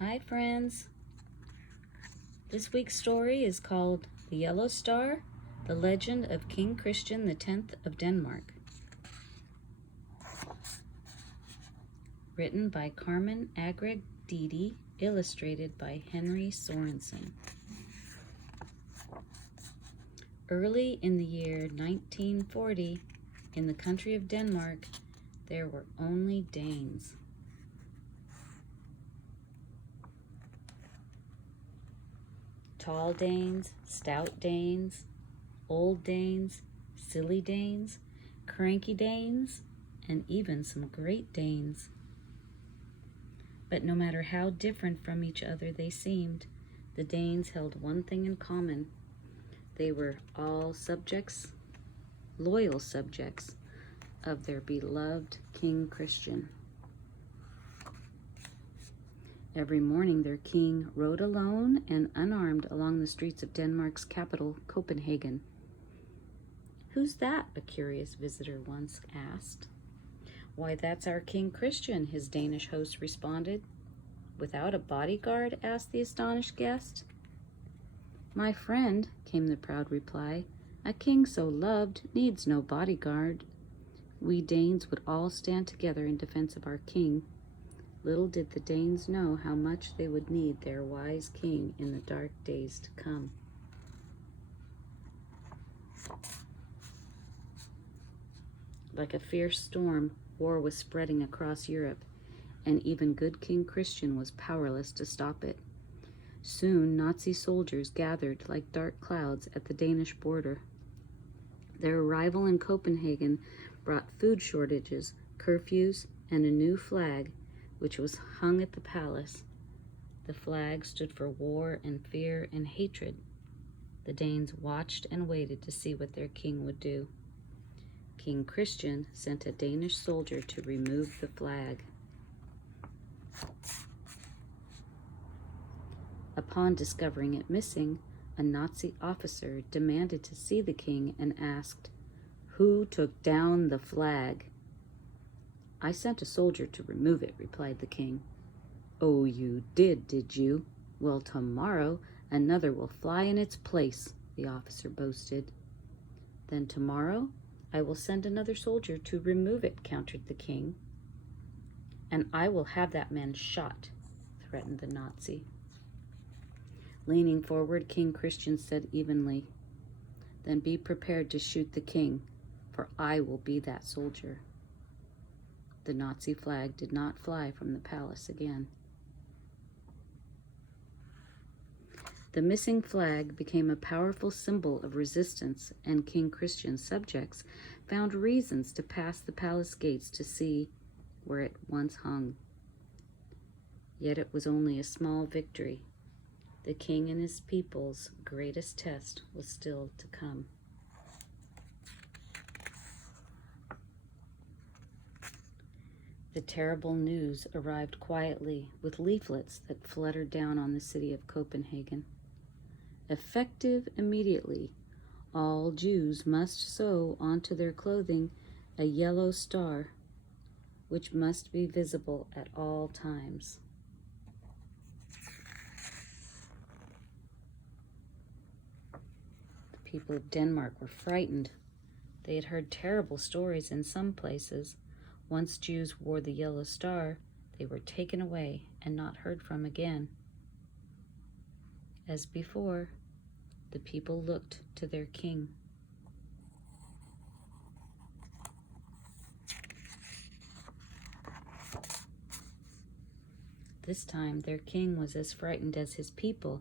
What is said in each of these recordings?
Hi friends! This week's story is called The Yellow Star, The Legend of King Christian X of Denmark. Written by Carmen Agredieti, illustrated by Henry Sorensen. Early in the year 1940, in the country of Denmark, there were only Danes. Tall Danes, stout Danes, old Danes, silly Danes, cranky Danes, and even some great Danes. But no matter how different from each other they seemed, the Danes held one thing in common. They were all subjects, loyal subjects, of their beloved King Christian. Every morning their king rode alone and unarmed along the streets of Denmark's capital, Copenhagen. "Who's that?" a curious visitor once asked. "Why, that's our King Christian," his Danish host responded. "Without a bodyguard?" asked the astonished guest. "My friend," came the proud reply, "a king so loved needs no bodyguard. We Danes would all stand together in defense of our king." Little did the Danes know how much they would need their wise king in the dark days to come. Like a fierce storm, war was spreading across Europe, and even good King Christian was powerless to stop it. Soon, Nazi soldiers gathered like dark clouds at the Danish border. Their arrival in Copenhagen brought food shortages, curfews, and a new flag, which was hung at the palace. The flag stood for war and fear and hatred. The Danes watched and waited to see what their king would do. King Christian sent a Danish soldier to remove the flag. Upon discovering it missing, a Nazi officer demanded to see the king and asked, "Who took down the flag?" "I sent a soldier to remove it," replied the king. "Oh, you did you? Well, tomorrow another will fly in its place," the officer boasted. "Then tomorrow I will send another soldier to remove it," countered the king. "And I will have that man shot," threatened the Nazi. Leaning forward, King Christian said evenly, "Then be prepared to shoot the king, for I will be that soldier." The Nazi flag did not fly from the palace again. The missing flag became a powerful symbol of resistance, and King Christian's subjects found reasons to pass the palace gates to see where it once hung. Yet it was only a small victory. The king and his people's greatest test was still to come. The terrible news arrived quietly with leaflets that fluttered down on the city of Copenhagen. Effective immediately, all Jews must sew onto their clothing a yellow star, which must be visible at all times. The people of Denmark were frightened. They had heard terrible stories in some places. Once Jews wore the yellow star, they were taken away and not heard from again. As before, the people looked to their king. This time, their king was as frightened as his people.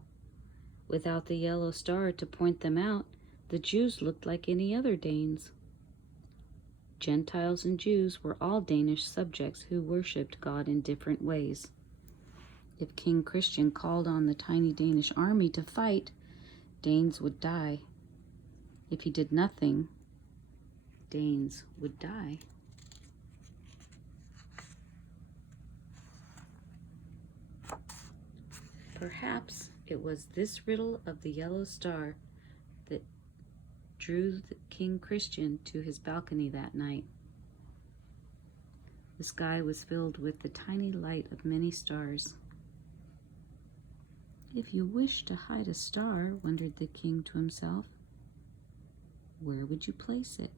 Without the yellow star to point them out, the Jews looked like any other Danes. Gentiles and Jews were all Danish subjects who worshipped God in different ways. If King Christian called on the tiny Danish army to fight, Danes would die. If he did nothing, Danes would die. Perhaps it was this riddle of the yellow star that drew the King Christian to his balcony that night. The sky was filled with the tiny light of many stars. If you wish to hide a star, wondered the king to himself, where would you place it?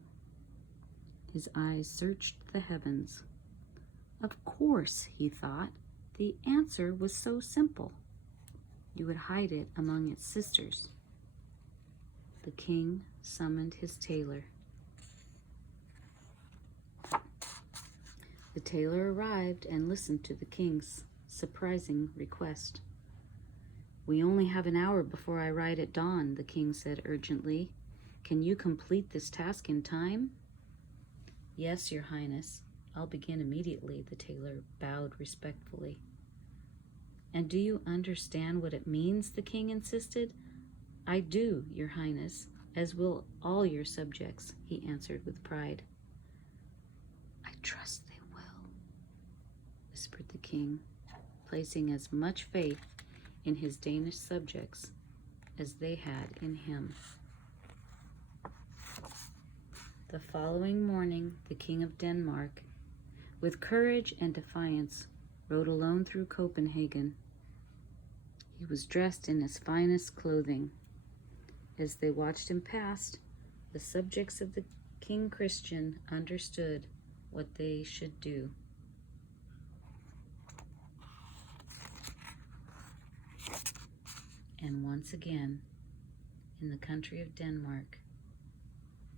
His eyes searched the heavens. Of course, he thought, the answer was so simple. You would hide it among its sisters. The king summoned his tailor. The tailor arrived and listened to the king's surprising request. We only have an hour before I ride at dawn, the king said urgently. Can you complete this task in time? Yes, your highness. I'll begin immediately, the tailor bowed respectfully. And do you understand what it means? The king insisted. I do, your highness, as will all your subjects, he answered with pride. I trust they will, whispered the king, placing as much faith in his Danish subjects as they had in him. The following morning, the king of Denmark, with courage and defiance, rode alone through Copenhagen. He was dressed in his finest clothing. As they watched him pass, the subjects of the King Christian understood what they should do. And once again, in the country of Denmark,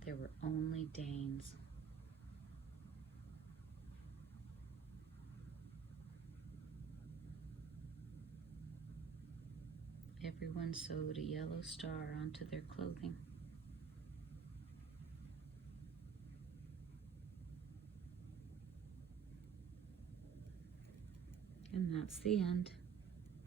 there were only Danes. Everyone sewed a yellow star onto their clothing. And that's the end.